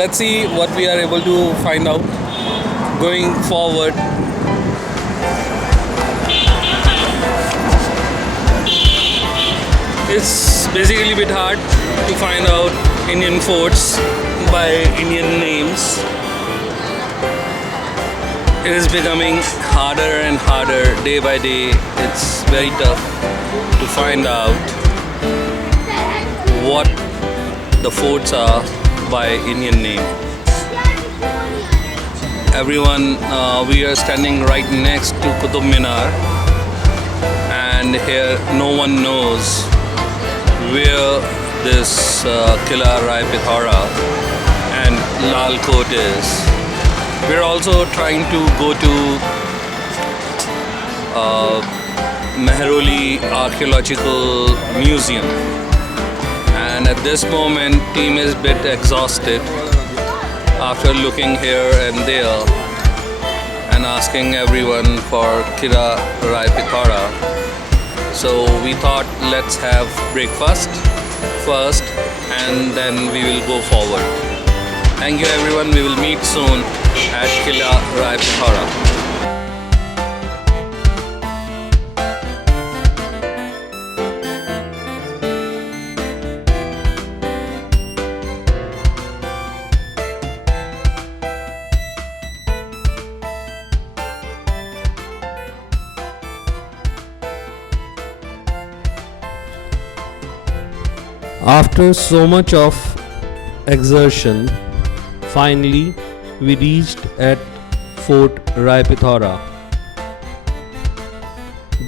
let's see what we are able to find out going forward. It's basically a bit hard to find out Indian forts by Indian names. It is becoming harder and harder day by day. It's very tough to find out what the forts are by Indian name. Everyone, we are standing right next to Qutub Minar, and here no one knows where this Kila Rai Pithora and Lal Kot is. We're also trying to go to Mehrauli Archaeological Museum, and at this moment team is a bit exhausted after looking here and there and asking everyone for Kila Rai Pithora. So we thought let's have breakfast first and then we will go forward. Thank you everyone, we will meet soon at Kila Rai Pithora. After so much of exertion, finally we reached at Fort Rai Pithora.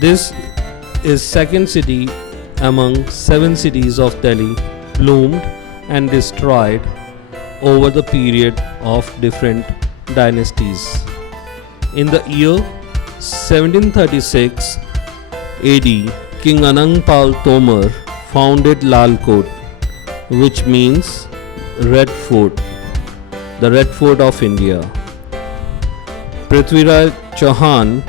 This is second city among 7 cities of Delhi bloomed and destroyed over the period of different dynasties. In the year 1736 AD, King Anangpal Tomar founded Lal Kot, which means Red Fort, the Red Fort of India. Prithviraj Chauhan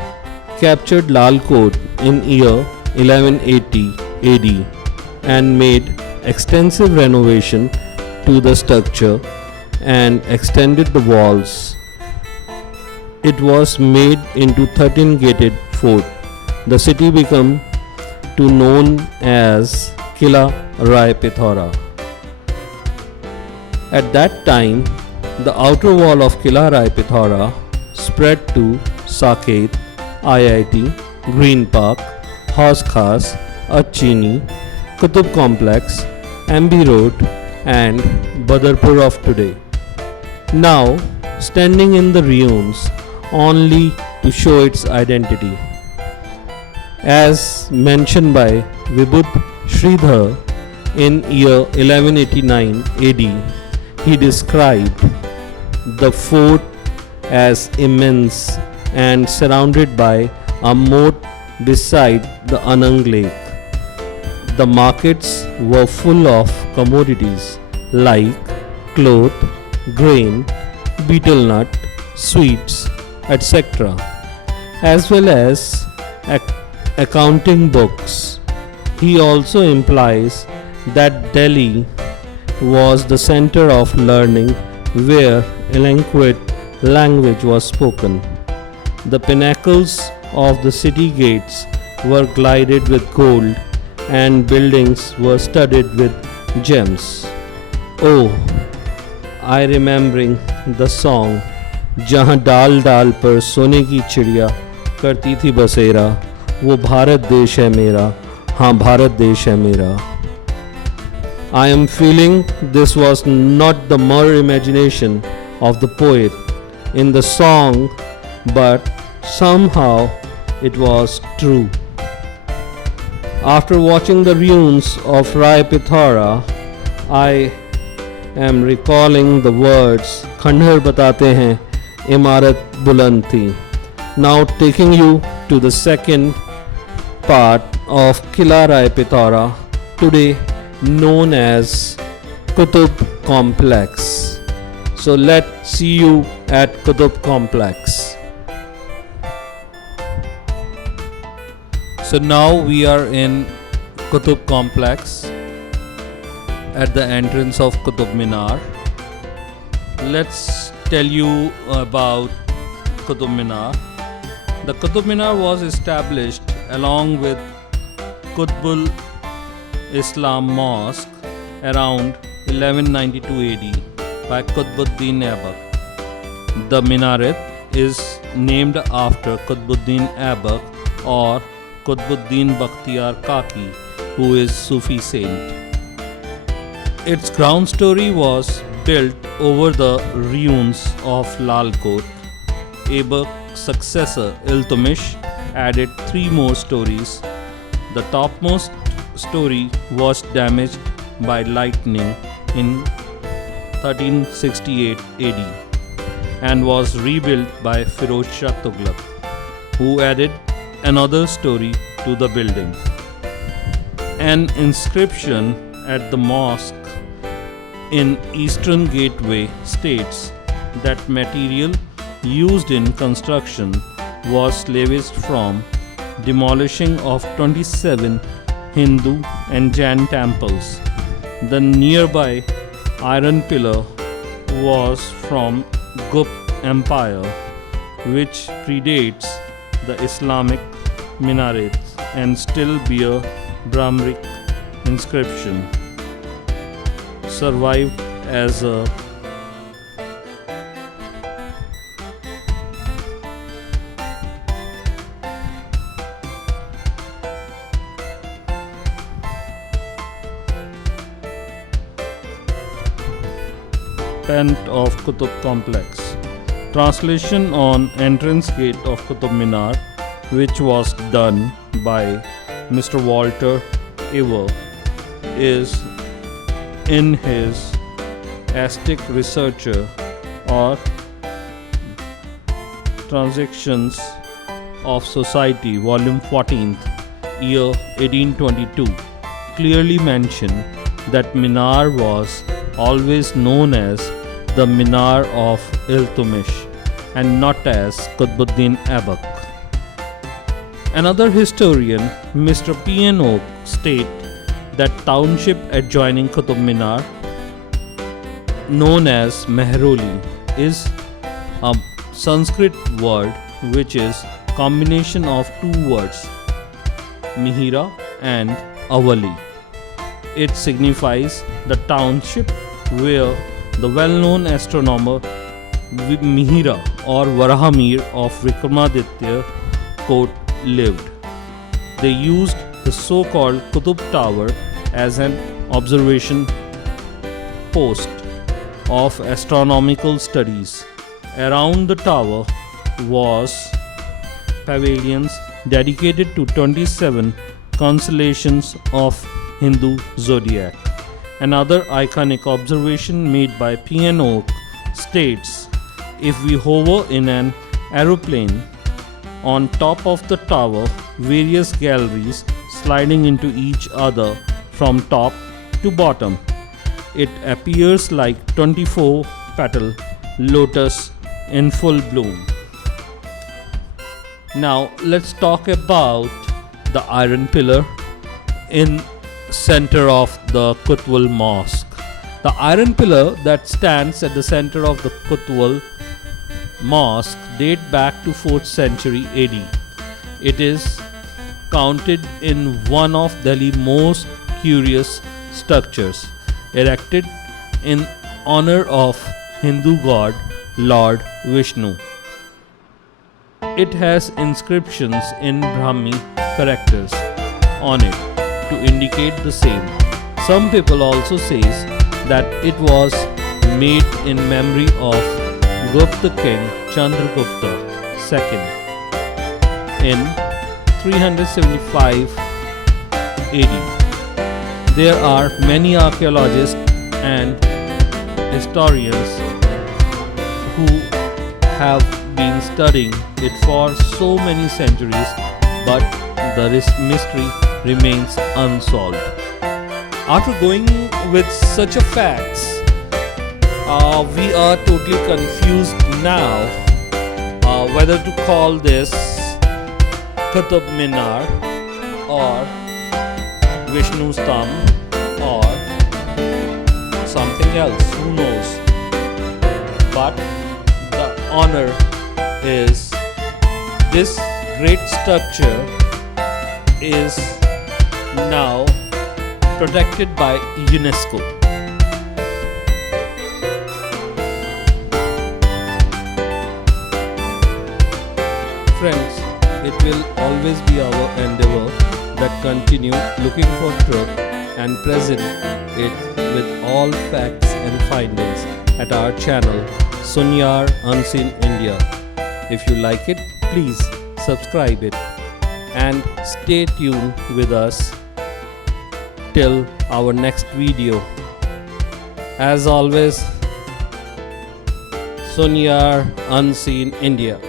captured Lal Kot in year 1180 AD and made extensive renovation to the structure and extended the walls. It was made into 13 gated fort. The city became known as Kila Rai Pithora. At that time, the outer wall of Kila Rai Pithora spread to Saket, IIT, Green Park, Haus Khas, Achini, Kutub Complex, MB Road and Badarpur of today. Now, standing in the ruins only to show its identity. As mentioned by Vibhuti Sridhar in year 1189 AD, he described the fort as immense and surrounded by a moat beside the Anang lake. The markets were full of commodities like cloth, grain, betel nut, sweets, etc., as well as accounting books. He also implies that Delhi was the center of learning where eloquent language was spoken. The pinnacles of the city gates were gilded with gold and buildings were studded with gems. Oh, I remembering the song जहाँ डाल डाल पर सोने की चिड़िया करती थी बसेरा, वो भारत देश है मेरा, हाँ भारत देश है मेरा. I am feeling this was not the mere imagination of the poet in the song, but somehow it was true. After watching the ruins of Rai Pithora, I am recalling the words खंडहर बताते हैं इमारत बुलंद थी. Now taking you to the second part of Kila Rai Pithora, today known as Kutub Complex. So let's see you at Kutub Complex. So now we are in Qutub Complex at the entrance of Qutub Minar. let's tell you about Qutub Minar. The Qutub Minar was established along with Qutbul Islam Mosque around 1192 AD by Qutbuddin Aibak. The minaret is named after Qutbuddin Aibak or Qutbuddin Bakhtiyar Kaki, who is Sufi saint. Its ground story was built over the ruins of Lal Kot. Aibak's successor Iltumish added 3 more stories. The topmost story was damaged by lightning in 1368 AD and was rebuilt by Firoz Shah Tughlaq, who added another story to the building. An inscription at the mosque in Eastern Gateway states that material used in construction was salvaged from demolishing of 27 Hindu and Jain temples. The nearby iron pillar was from Gupta Empire, which predates the Islamic minarets and still bear Brahmic inscription. Survived as a tent of Qutub complex. Translation on entrance gate of Qutub Minar, which was done by Mr. Walter Ewer, is in his Aztec Researcher or Transactions of Society, Volume 14th, year 1822, clearly mention that Minar was always known as the Minar of Iltumish and not as Qutbuddin Aibak. Another historian, Mr. P. N. Oak, states that township adjoining Qutub Minar, known as Mehroli, is a Sanskrit word which is combination of 2 words, Mihira and Avali. It signifies the township where the well-known astronomer Mihira or Varahamir of Vikramaditya court lived. They used the so-called Kutub Tower as an observation post of astronomical studies. Around the tower was pavilions dedicated to 27 constellations of Hindu zodiac. Another iconic observation made by P. N. Oak states, if we hover in an aeroplane on top of the tower, various galleries sliding into each other from top to bottom, it appears like 24-petal lotus in full bloom. Now let's talk about the iron pillar in center of the Qutbul Mosque. The iron pillar that stands at the center of the Qutbul Mosque date back to 4th century AD. It is counted in one of Delhi's most curious structures, erected in honor of Hindu god Lord Vishnu. It has inscriptions in Brahmi characters on it to indicate the same. Some people also says that it was made in memory of Gupta king Chandragupta II in 375 AD. There are many archaeologists and historians who have been studying it for so many centuries, but the mystery remains unsolved. After going with such a facts, we are totally confused now whether to call this Qutub Minar or Vishnu Stambh or something else, who knows. but the honor is this great structure is now protected by UNESCO. Friends, it will always be our endeavor that continue looking for truth and present it with all facts and findings at our channel Sunyar Unseen India. If you like it, please subscribe it and stay tuned with us till our next video. As always, Sunyar Unseen India.